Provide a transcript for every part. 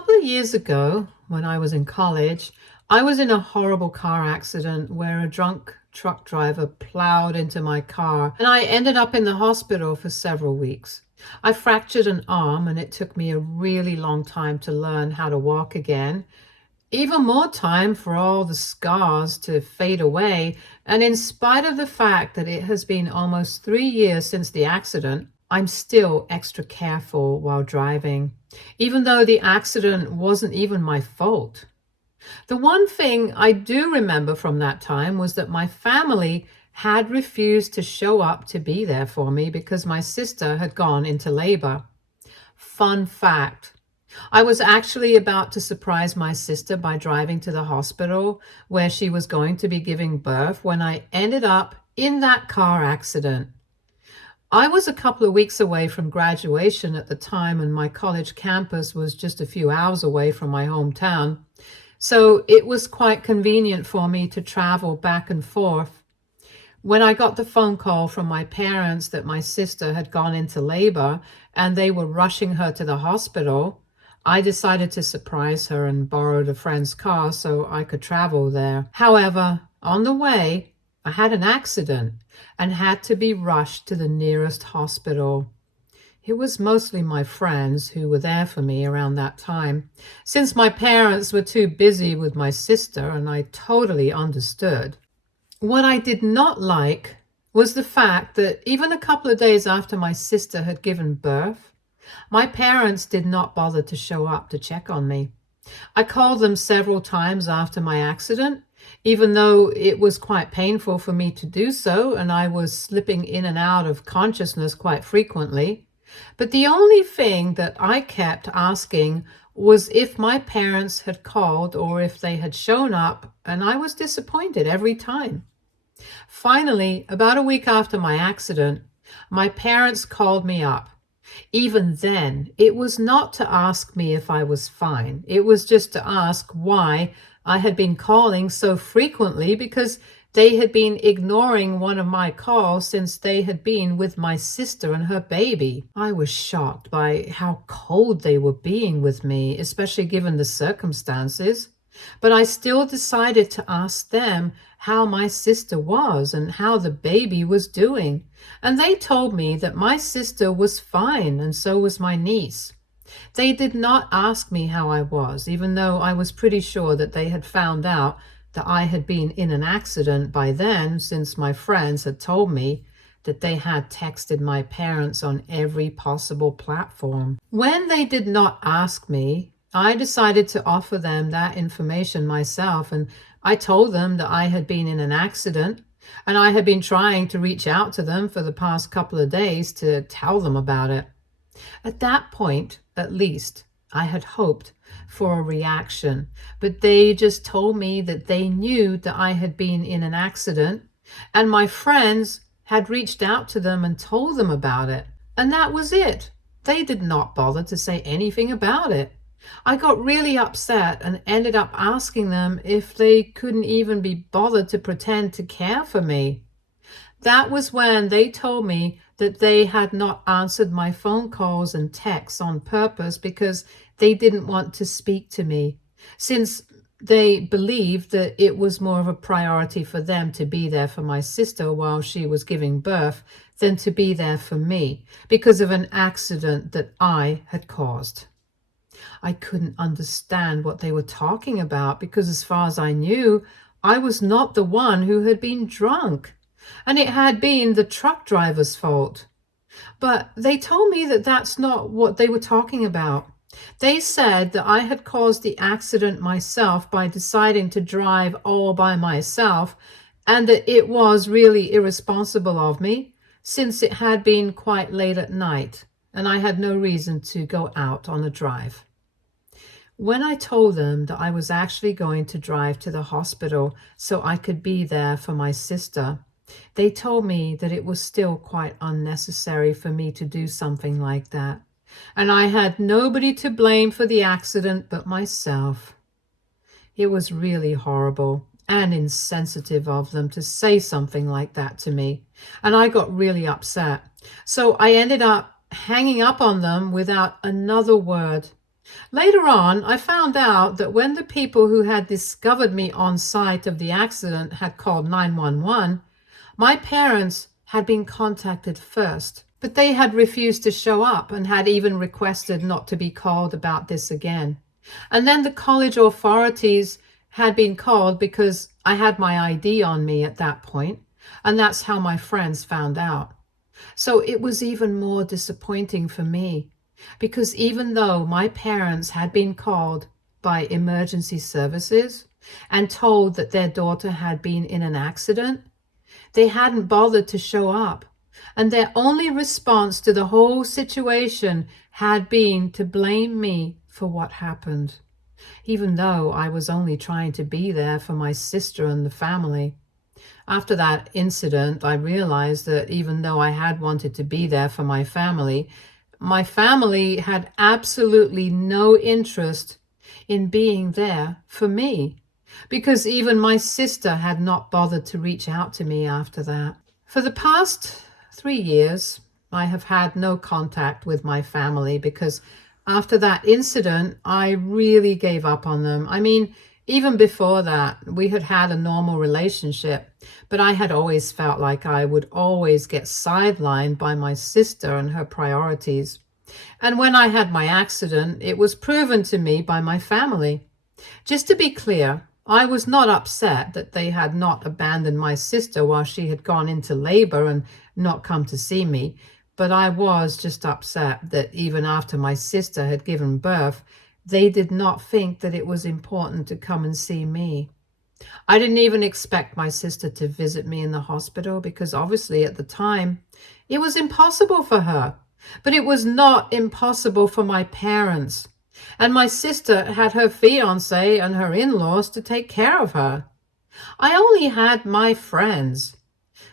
couple of years ago, when I was in college, I was in a horrible car accident where a drunk truck driver plowed into my car, and I ended up in the hospital for several weeks. I fractured an arm, and it took me a really long time to learn how to walk again. Even more time for all the scars to fade away. And in spite of the fact that it has been almost 3 years since the accident, I'm still extra careful while driving, even though the accident wasn't even my fault. The one thing I do remember from that time was that my family had refused to show up to be there for me because my sister had gone into labor. Fun fact. I was actually about to surprise my sister by driving to the hospital where she was going to be giving birth when I ended up in that car accident. I was a couple of weeks away from graduation at the time, and my college campus was just a few hours away from my hometown. So it was quite convenient for me to travel back and forth. When I got the phone call from my parents that my sister had gone into labor and they were rushing her to the hospital, I decided to surprise her and borrowed a friend's car so I could travel there. However, on the way, I had an accident and had to be rushed to the nearest hospital. It was mostly my friends who were there for me around that time, since my parents were too busy with my sister, and I totally understood. What I did not like was the fact that even a couple of days after my sister had given birth, my parents did not bother to show up to check on me. I called them several times after my accident, even though it was quite painful for me to do so, and I was slipping in and out of consciousness quite frequently. But the only thing that I kept asking was if my parents had called or if they had shown up, and I was disappointed every time. Finally, about a week after my accident, my parents called me up. Even then, it was not to ask me if I was fine. It was just to ask why I had been calling so frequently, because they had been ignoring one of my calls since they had been with my sister and her baby. I was shocked by how cold they were being with me, especially given the circumstances. But I still decided to ask them how my sister was and how the baby was doing. And they told me that my sister was fine, and so was my niece. They did not ask me how I was, even though I was pretty sure that they had found out that I had been in an accident by then, since my friends had told me that they had texted my parents on every possible platform. When they did not ask me, I decided to offer them that information myself, and I told them that I had been in an accident, and I had been trying to reach out to them for the past couple of days to tell them about it. At that point, at least, I had hoped for a reaction, but they just told me that they knew that I had been in an accident, and my friends had reached out to them and told them about it. And that was it. They did not bother to say anything about it. I got really upset and ended up asking them if they couldn't even be bothered to pretend to care for me. That was when they told me that they had not answered my phone calls and texts on purpose because they didn't want to speak to me, since they believed that it was more of a priority for them to be there for my sister while she was giving birth than to be there for me because of an accident that I had caused. I couldn't understand what they were talking about because, as far as I knew, I was not the one who had been drunk, and it had been the truck driver's fault. But they told me that that's not what they were talking about. They said that I had caused the accident myself by deciding to drive all by myself, and that it was really irresponsible of me, since it had been quite late at night, and I had no reason to go out on a drive. When I told them that I was actually going to drive to the hospital so I could be there for my sister, they told me that it was still quite unnecessary for me to do something like that, and I had nobody to blame for the accident but myself. It was really horrible and insensitive of them to say something like that to me, and I got really upset. So I ended up hanging up on them without another word. Later on, I found out that when the people who had discovered me on site of the accident had called 911, my parents had been contacted first, but they had refused to show up and had even requested not to be called about this again. And then the college authorities had been called because I had my ID on me at that point, and that's how my friends found out. So it was even more disappointing for me because even though my parents had been called by emergency services and told that their daughter had been in an accident, they hadn't bothered to show up. And their only response to the whole situation had been to blame me for what happened, even though I was only trying to be there for my sister and the family. After that incident, I realized that even though I had wanted to be there for my family had absolutely no interest in being there for me, because even my sister had not bothered to reach out to me after that. For the past 3 years, I have had no contact with my family because after that incident, I really gave up on them. I mean, even before that, we had had a normal relationship, but I had always felt like I would always get sidelined by my sister and her priorities. And when I had my accident, it was proven to me by my family. Just to be clear, I was not upset that they had not abandoned my sister while she had gone into labor and not come to see me, but I was just upset that even after my sister had given birth, they did not think that it was important to come and see me. I didn't even expect my sister to visit me in the hospital because obviously at the time it was impossible for her, but it was not impossible for my parents. And my sister had her fiance and her in-laws to take care of her. I only had my friends,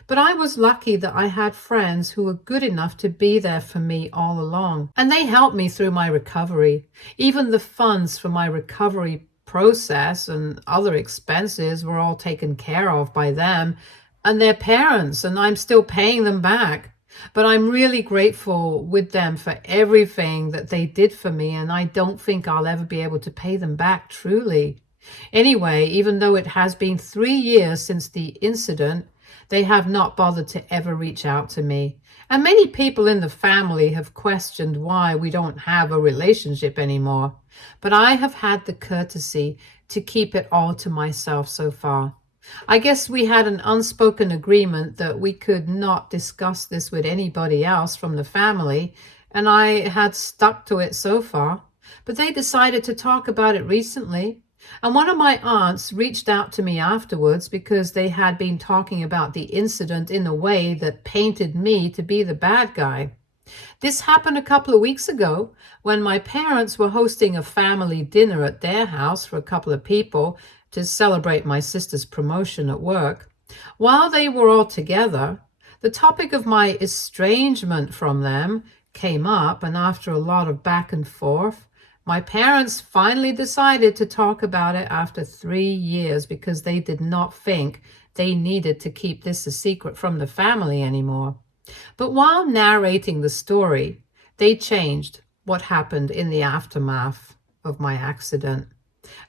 but I was lucky that I had friends who were good enough to be there for me all along. And they helped me through my recovery. Even the funds for my recovery process and other expenses were all taken care of by them and their parents, and I'm still paying them back. But I'm really grateful with them for everything that they did for me, and I don't think I'll ever be able to pay them back truly. Anyway, even though it has been 3 years since the incident, they have not bothered to ever reach out to me. And many people in the family have questioned why we don't have a relationship anymore. But I have had the courtesy to keep it all to myself so far. I guess we had an unspoken agreement that we could not discuss this with anybody else from the family, and I had stuck to it so far. But they decided to talk about it recently. And one of my aunts reached out to me afterwards because they had been talking about the incident in a way that painted me to be the bad guy. This happened a couple of weeks ago when my parents were hosting a family dinner at their house for a couple of people to celebrate my sister's promotion at work. While they were all together, the topic of my estrangement from them came up, and after a lot of back and forth, my parents finally decided to talk about it after 3 years because they did not think they needed to keep this a secret from the family anymore. But while narrating the story, they changed what happened in the aftermath of my accident.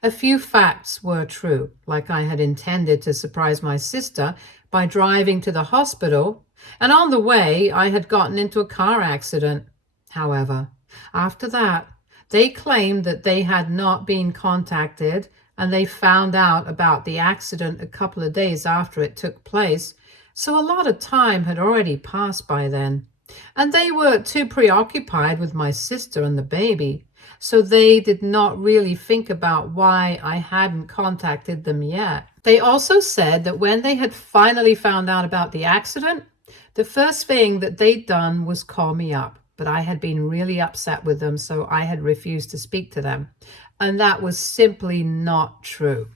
A few facts were true, like I had intended to surprise my sister by driving to the hospital, and on the way I had gotten into a car accident. However, after that, they claimed that they had not been contacted and they found out about the accident a couple of days after it took place, so a lot of time had already passed by then. And they were too preoccupied with my sister and the baby, so they did not really think about why I hadn't contacted them yet. They also said that when they had finally found out about the accident, the first thing that they'd done was call me up. But I had been really upset with them, so I had refused to speak to them. And that was simply not true.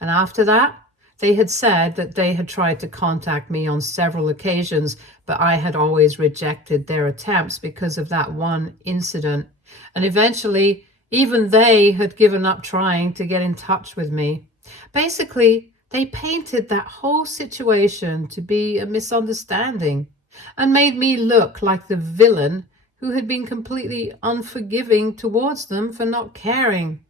And after that, they had said that they had tried to contact me on several occasions, but I had always rejected their attempts because of that one incident. And eventually, even they had given up trying to get in touch with me. Basically, they painted that whole situation to be a misunderstanding and made me look like the villain who had been completely unforgiving towards them for not caring.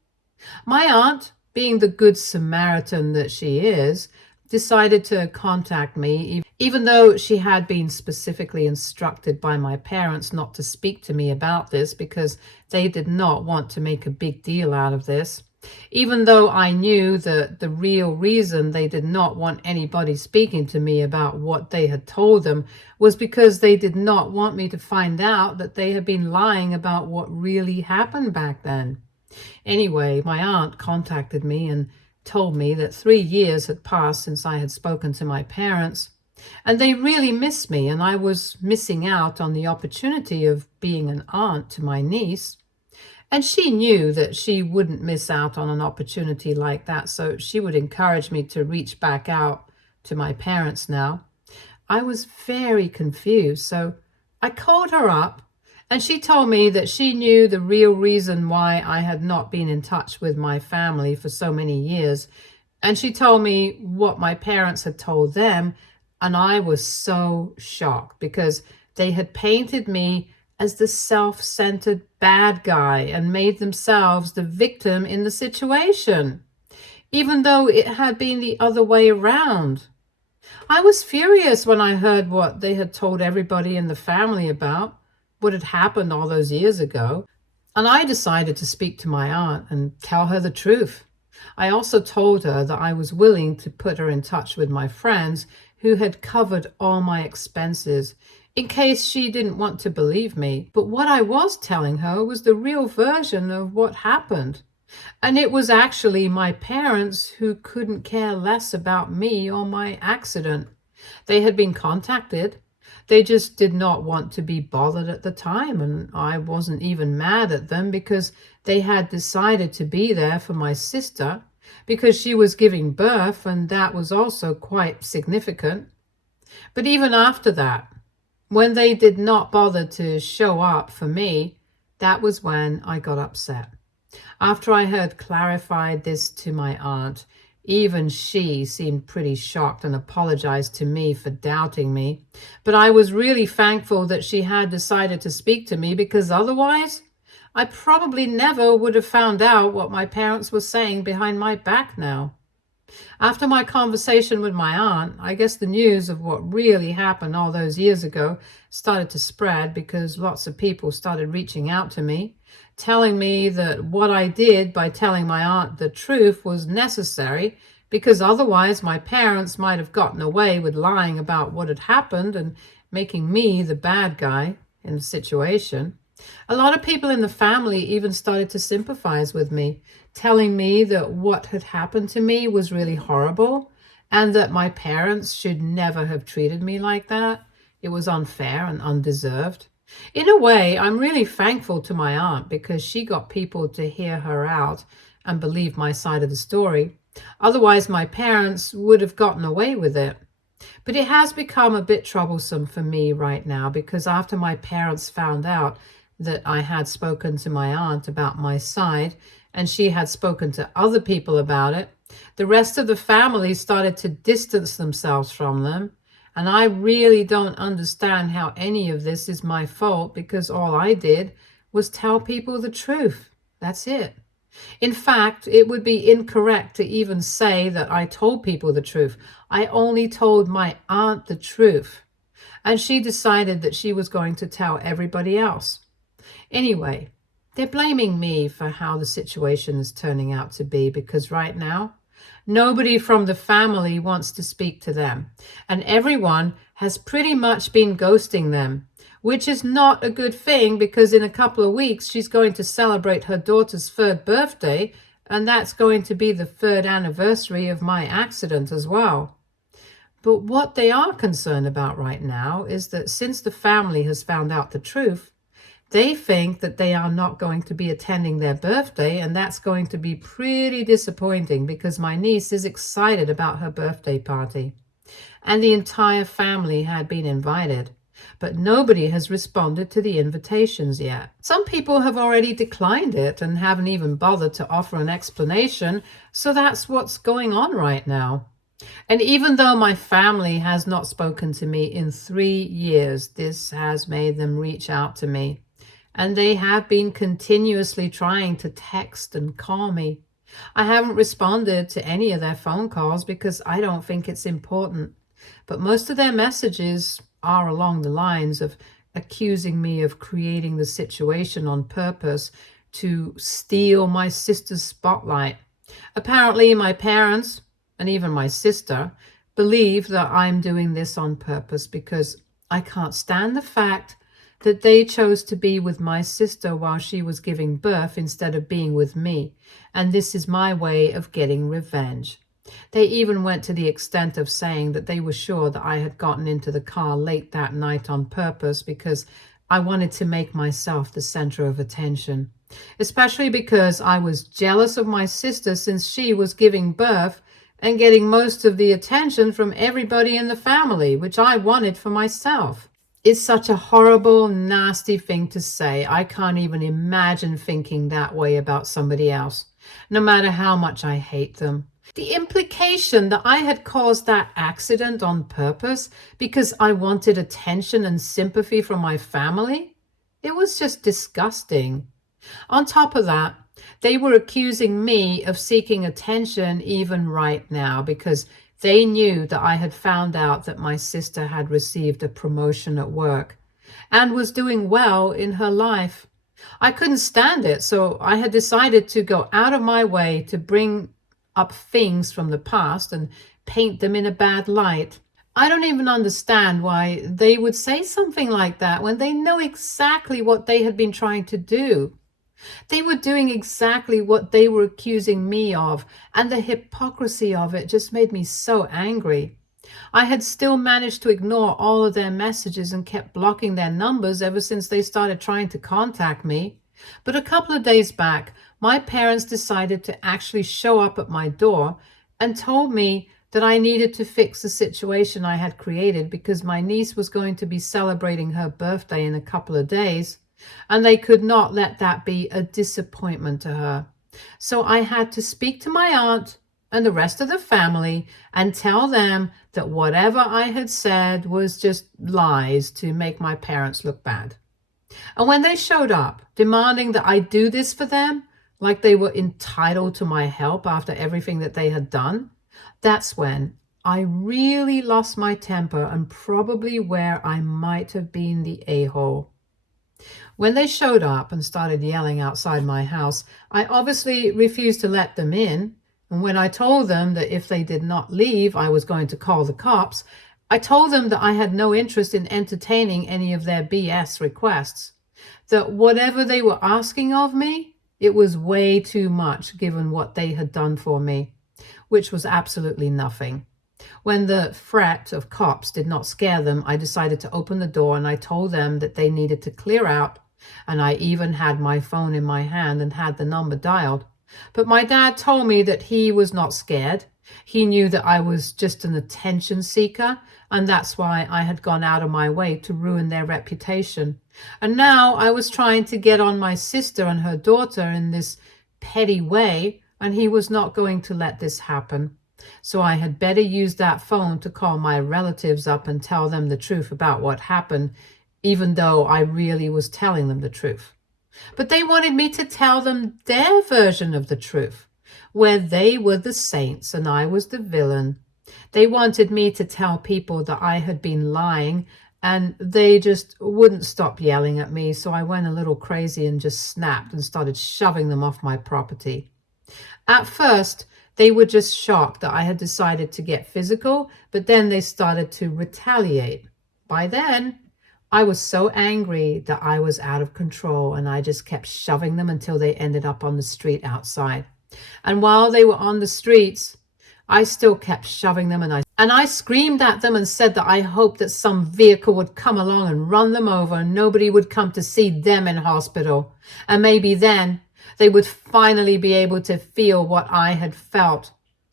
My aunt, being the good Samaritan that she is, decided to contact me, even though she had been specifically instructed by my parents not to speak to me about this because they did not want to make a big deal out of this. Even though I knew that the real reason they did not want anybody speaking to me about what they had told them was because they did not want me to find out that they had been lying about what really happened back then. Anyway, my aunt contacted me and told me that 3 years had passed since I had spoken to my parents, and they really missed me, and I was missing out on the opportunity of being an aunt to my niece. And she knew that she wouldn't miss out on an opportunity like that, so she would encourage me to reach back out to my parents now. I was very confused, so I called her up, and she told me that she knew the real reason why I had not been in touch with my family for so many years. And she told me what my parents had told them, and I was so shocked because they had painted me as the self-centered bad guy and made themselves the victim in the situation, even though it had been the other way around. I was furious when I heard what they had told everybody in the family about what had happened all those years ago, and I decided to speak to my aunt and tell her the truth. I also told her that I was willing to put her in touch with my friends who had covered all my expenses in case she didn't want to believe me. But what I was telling her was the real version of what happened. And it was actually my parents who couldn't care less about me or my accident. They had been contacted. They just did not want to be bothered at the time, and I wasn't even mad at them because they had decided to be there for my sister because she was giving birth, and that was also quite significant. But even after that, when they did not bother to show up for me, that was when I got upset. After I had clarified this to my aunt, even she seemed pretty shocked and apologized to me for doubting me. But I was really thankful that she had decided to speak to me because otherwise, I probably never would have found out what my parents were saying behind my back now. After my conversation with my aunt, I guess the news of what really happened all those years ago started to spread because lots of people started reaching out to me, telling me that what I did by telling my aunt the truth was necessary because otherwise my parents might have gotten away with lying about what had happened and making me the bad guy in the situation. A lot of people in the family even started to sympathize with me, telling me that what had happened to me was really horrible and that my parents should never have treated me like that. It was unfair and undeserved. In a way, I'm really thankful to my aunt because she got people to hear her out and believe my side of the story. Otherwise, my parents would have gotten away with it. But it has become a bit troublesome for me right now because after my parents found out that I had spoken to my aunt about my side and she had spoken to other people about it, the rest of the family started to distance themselves from them. And I really don't understand how any of this is my fault because all I did was tell people the truth. That's it. In fact, it would be incorrect to even say that I told people the truth. I only told my aunt the truth. And she decided that she was going to tell everybody else. Anyway, they're blaming me for how the situation is turning out to be because right now, nobody from the family wants to speak to them, and everyone has pretty much been ghosting them, which is not a good thing because in a couple of weeks she's going to celebrate her daughter's 3rd birthday, and that's going to be the 3rd anniversary of my accident as well. But what they are concerned about right now is that since the family has found out the truth, they think that they are not going to be attending their birthday, and that's going to be pretty disappointing because my niece is excited about her birthday party. And the entire family had been invited, but nobody has responded to the invitations yet. Some people have already declined it and haven't even bothered to offer an explanation, so that's what's going on right now. And even though my family has not spoken to me in 3 years, this has made them reach out to me. and they have been continuously trying to text and call me. I haven't responded to any of their phone calls because I don't think it's important, but most of their messages are along the lines of accusing me of creating the situation on purpose to steal my sister's spotlight. Apparently, my parents and even my sister believe that I'm doing this on purpose because I can't stand the fact that they chose to be with my sister while she was giving birth instead of being with me, and this is my way of getting revenge. They even went to the extent of saying that they were sure that I had gotten into the car late that night on purpose because I wanted to make myself the center of attention, especially because I was jealous of my sister since she was giving birth and getting most of the attention from everybody in the family, which I wanted for myself. It's such a horrible, nasty thing to say. I can't even imagine thinking that way about somebody else, no matter how much I hate them. The implication that I had caused that accident on purpose because I wanted attention and sympathy from my family, it was just disgusting. On top of that, they were accusing me of seeking attention even right now because they knew that I had found out that my sister had received a promotion at work and was doing well in her life. I couldn't stand it, so I had decided to go out of my way to bring up things from the past and paint them in a bad light. I don't even understand why they would say something like that when they know exactly what they had been trying to do. They were doing exactly what they were accusing me of, and the hypocrisy of it just made me so angry. I had still managed to ignore all of their messages and kept blocking their numbers ever since they started trying to contact me. But a couple of days back, my parents decided to actually show up at my door and told me that I needed to fix the situation I had created because my niece was going to be celebrating her birthday in a couple of days, and they could not let that be a disappointment to her. So I had to speak to my aunt and the rest of the family and tell them that whatever I had said was just lies to make my parents look bad. And when they showed up, demanding that I do this for them, like they were entitled to my help after everything that they had done, that's when I really lost my temper and probably where I might have been the a-hole. When they showed up and started yelling outside my house, I obviously refused to let them in. And when I told them that if they did not leave, I was going to call the cops, I told them that I had no interest in entertaining any of their BS requests. That whatever they were asking of me, it was way too much given what they had done for me, which was absolutely nothing. When the threat of cops did not scare them, I decided to open the door and I told them that they needed to clear out, and I even had my phone in my hand and had the number dialed. But my dad told me that he was not scared. He knew that I was just an attention seeker, and that's why I had gone out of my way to ruin their reputation. And now I was trying to get on my sister and her daughter in this petty way, and he was not going to let this happen. So I had better use that phone to call my relatives up and tell them the truth about what happened, even though I really was telling them the truth. But they wanted me to tell them their version of the truth, where they were the saints and I was the villain. They wanted me to tell people that I had been lying, and they just wouldn't stop yelling at me, so I went a little crazy and just snapped and started shoving them off my property. At first, they were just shocked that I had decided to get physical, but then they started to retaliate. By then, I was so angry that I was out of control, and I just kept shoving them until they ended up on the street outside. And while they were on the streets, I still kept shoving them, and I screamed at them and said that I hoped that some vehicle would come along and run them over and nobody would come to see them in hospital. And maybe then they would finally be able to feel what I had felt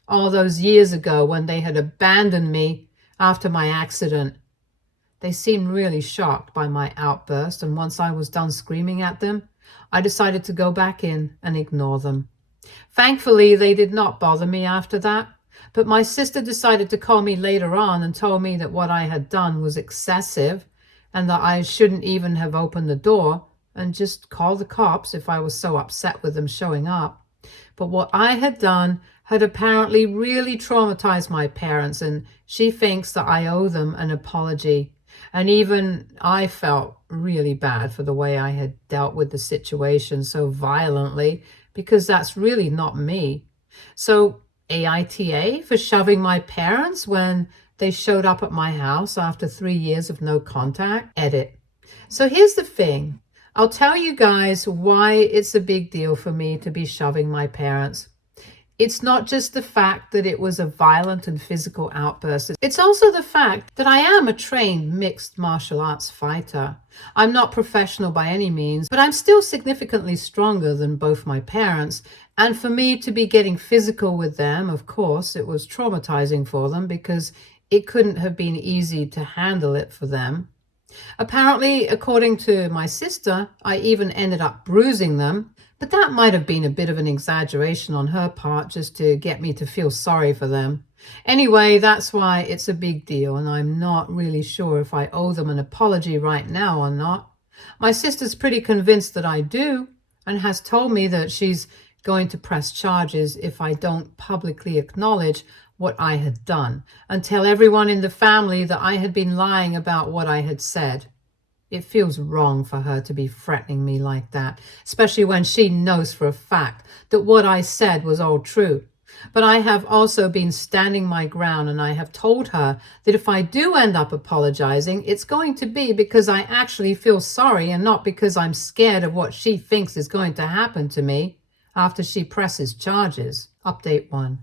all those years ago when they had abandoned me after my accident. They seemed really shocked by my outburst, and once I was done screaming at them, I decided to go back in and ignore them. Thankfully, they did not bother me after that, but my sister decided to call me later on and told me that what I had done was excessive and that I shouldn't even have opened the door and just call the cops if I was so upset with them showing up. But what I had done had apparently really traumatized my parents, and she thinks that I owe them an apology. And even I felt really bad for the way I had dealt with the situation so violently, because that's really not me. So, AITA for shoving my parents when they showed up at my house after 3 years of no contact? Edit. So here's the thing. I'll tell you guys why it's a big deal for me to be shoving my parents. It's not just the fact that it was a violent and physical outburst. It's also the fact that I am a trained mixed martial arts fighter. I'm not professional by any means, but I'm still significantly stronger than both my parents. And for me to be getting physical with them, of course, it was traumatizing for them because it couldn't have been easy to handle it for them. Apparently, according to my sister, I even ended up bruising them, but that might have been a bit of an exaggeration on her part just to get me to feel sorry for them. Anyway, that's why it's a big deal, and I'm not really sure if I owe them an apology right now or not. My sister's pretty convinced that I do, and has told me that she's going to press charges if I don't publicly acknowledge what I had done and tell everyone in the family that I had been lying about what I had said. It feels wrong for her to be threatening me like that, especially when she knows for a fact that what I said was all true. But I have also been standing my ground, and I have told her that if I do end up apologizing, it's going to be because I actually feel sorry and not because I'm scared of what she thinks is going to happen to me after she presses charges. Update 1.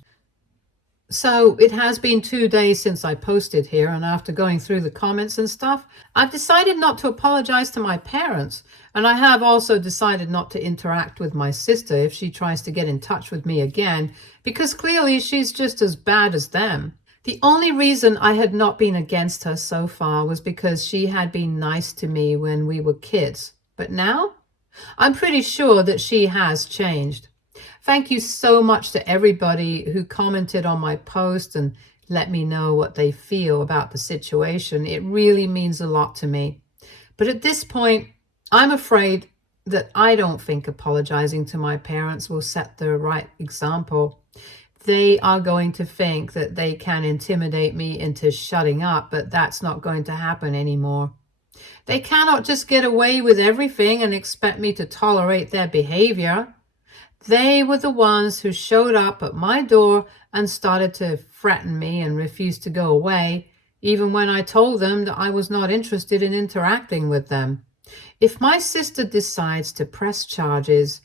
So it has been 2 days since I posted here, and after going through the comments and stuff, I've decided not to apologize to my parents, and I have also decided not to interact with my sister if she tries to get in touch with me again, because clearly she's just as bad as them. The only reason I had not been against her so far was because she had been nice to me when we were kids, but now I'm pretty sure that she has changed. Thank you so much to everybody who commented on my post and let me know what they feel about the situation. It really means a lot to me. But at this point, I'm afraid that I don't think apologizing to my parents will set the right example. They are going to think that they can intimidate me into shutting up, but that's not going to happen anymore. They cannot just get away with everything and expect me to tolerate their behavior. They were the ones who showed up at my door and started to threaten me and refused to go away, even when I told them that I was not interested in interacting with them. If my sister decides to press charges,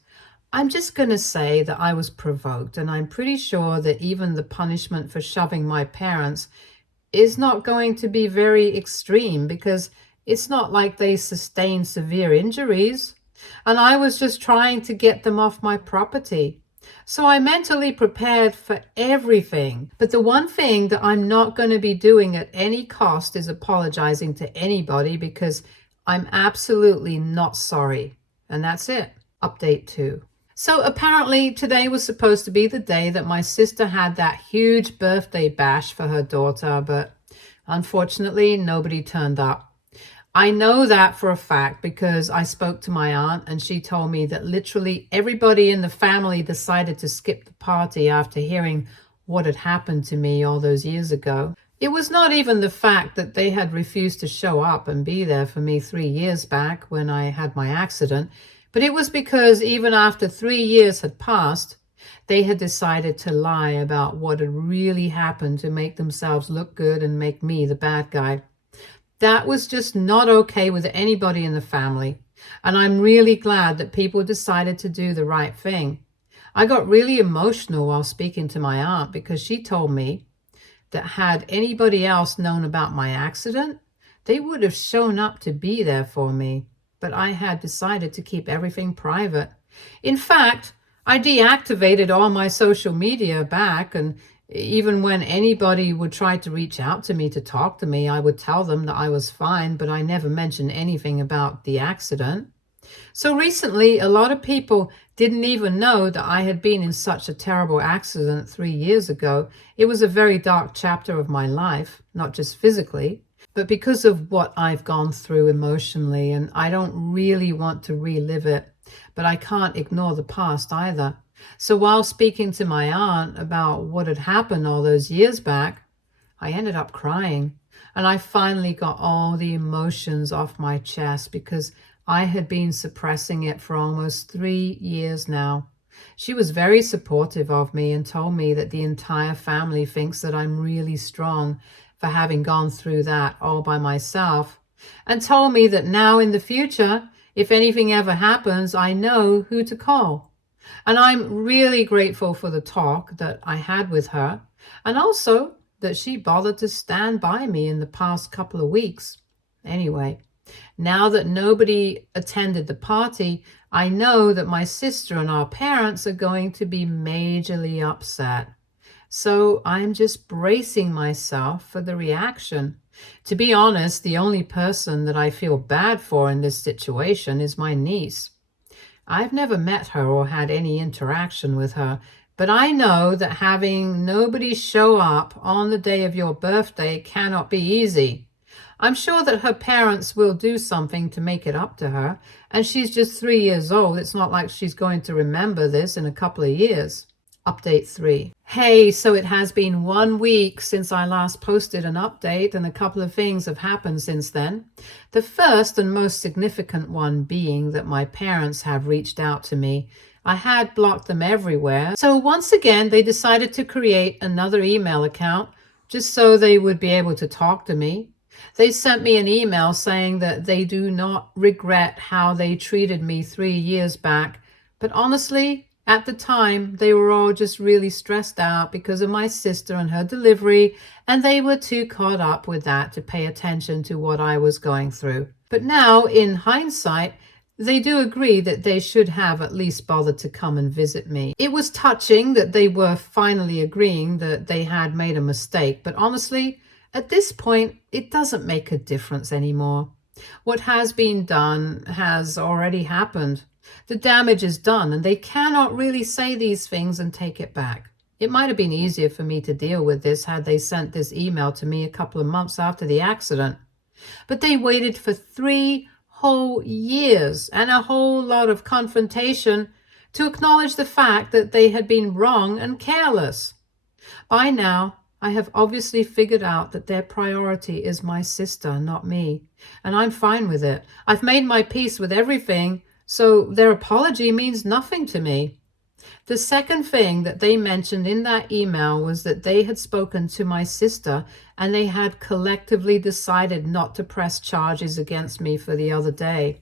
I'm just going to say that I was provoked, and I'm pretty sure that even the punishment for shoving my parents is not going to be very extreme, because it's not like they sustained severe injuries. And I was just trying to get them off my property. So I mentally prepared for everything. But the one thing that I'm not going to be doing at any cost is apologizing to anybody, because I'm absolutely not sorry. And that's it. Update 2. So apparently today was supposed to be the day that my sister had that huge birthday bash for her daughter, but unfortunately nobody turned up. I know that for a fact because I spoke to my aunt, and she told me that literally everybody in the family decided to skip the party after hearing what had happened to me all those years ago. It was not even the fact that they had refused to show up and be there for me 3 years back when I had my accident, but it was because even after 3 years had passed, they had decided to lie about what had really happened to make themselves look good and make me the bad guy. That was just not okay with anybody in the family, and I'm really glad that people decided to do the right thing. I got really emotional while speaking to my aunt because she told me that had anybody else known about my accident, they would have shown up to be there for me, but I had decided to keep everything private. In fact, I deactivated all my social media back, and even when anybody would try to reach out to me to talk to me, I would tell them that I was fine, but I never mentioned anything about the accident. So recently, a lot of people didn't even know that I had been in such a terrible accident 3 years ago. It was a very dark chapter of my life, not just physically, But because of what I've gone through emotionally, and I don't really want to relive it, but I can't ignore the past either. So while speaking to my aunt about what had happened all those years back, I ended up crying. And I finally got all the emotions off my chest because I had been suppressing it for almost 3 years now. She was very supportive of me and told me that the entire family thinks that I'm really strong for having gone through that all by myself, and told me that now in the future, if anything ever happens, I know who to call. And I'm really grateful for the talk that I had with her, and also that she bothered to stand by me in the past couple of weeks. Anyway, now that nobody attended the party, I know that my sister and our parents are going to be majorly upset. So I'm just bracing myself for the reaction. To be honest, the only person that I feel bad for in this situation is my niece. I've never met her or had any interaction with her, but I know that having nobody show up on the day of your birthday cannot be easy. I'm sure that her parents will do something to make it up to her, and she's just 3 years old. It's not like she's going to remember this in a couple of years. Update 3. Hey, so it has been 1 week since I last posted an update, and a couple of things have happened since then. The first and most significant one being that my parents have reached out to me. I had blocked them everywhere, so once again they decided to create another email account just so they would be able to talk to me. They sent me an email saying that they do not regret how they treated me 3 years back, but honestly, at the time, they were all just really stressed out because of my sister and her delivery, and they were too caught up with that to pay attention to what I was going through. But now, in hindsight, they do agree that they should have at least bothered to come and visit me. It was touching that they were finally agreeing that they had made a mistake, but honestly, at this point, it doesn't make a difference anymore. What has been done has already happened. The damage is done, and they cannot really say these things and take it back. It might have been easier for me to deal with this had they sent this email to me a couple of months after the accident. But they waited for 3 whole years and a whole lot of confrontation to acknowledge the fact that they had been wrong and careless. By now, I have obviously figured out that their priority is my sister, not me, and I'm fine with it. I've made my peace with everything, so their apology means nothing to me. The second thing that they mentioned in that email was that they had spoken to my sister and they had collectively decided not to press charges against me for the other day.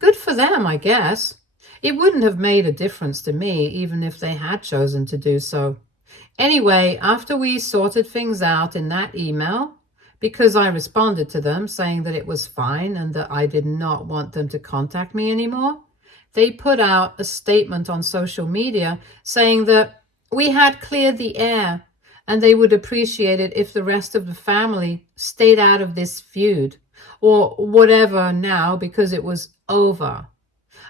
Good for them, I guess. It wouldn't have made a difference to me even if they had chosen to do so. Anyway, after we sorted things out in that email, because I responded to them saying that it was fine and that I did not want them to contact me anymore, they put out a statement on social media saying that we had cleared the air and they would appreciate it if the rest of the family stayed out of this feud or whatever now because it was over.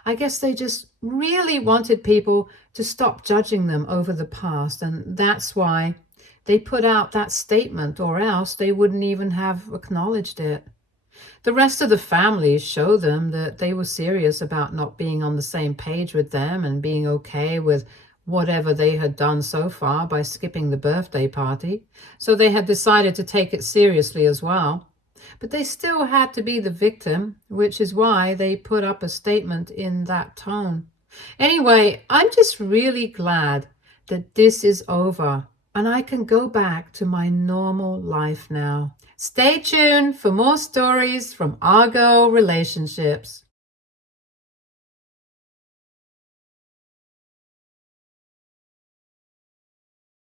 I guess they just really wanted people to stop judging them over the past, and that's why they put out that statement, or else they wouldn't even have acknowledged it. The rest of the family showed them that they were serious about not being on the same page with them and being okay with whatever they had done so far by skipping the birthday party, so they had decided to take it seriously as well. But they still had to be the victim, which is why they put up a statement in that tone. Anyway, I'm just really glad that this is over and I can go back to my normal life now. Stay tuned for more stories from Argo Relationships.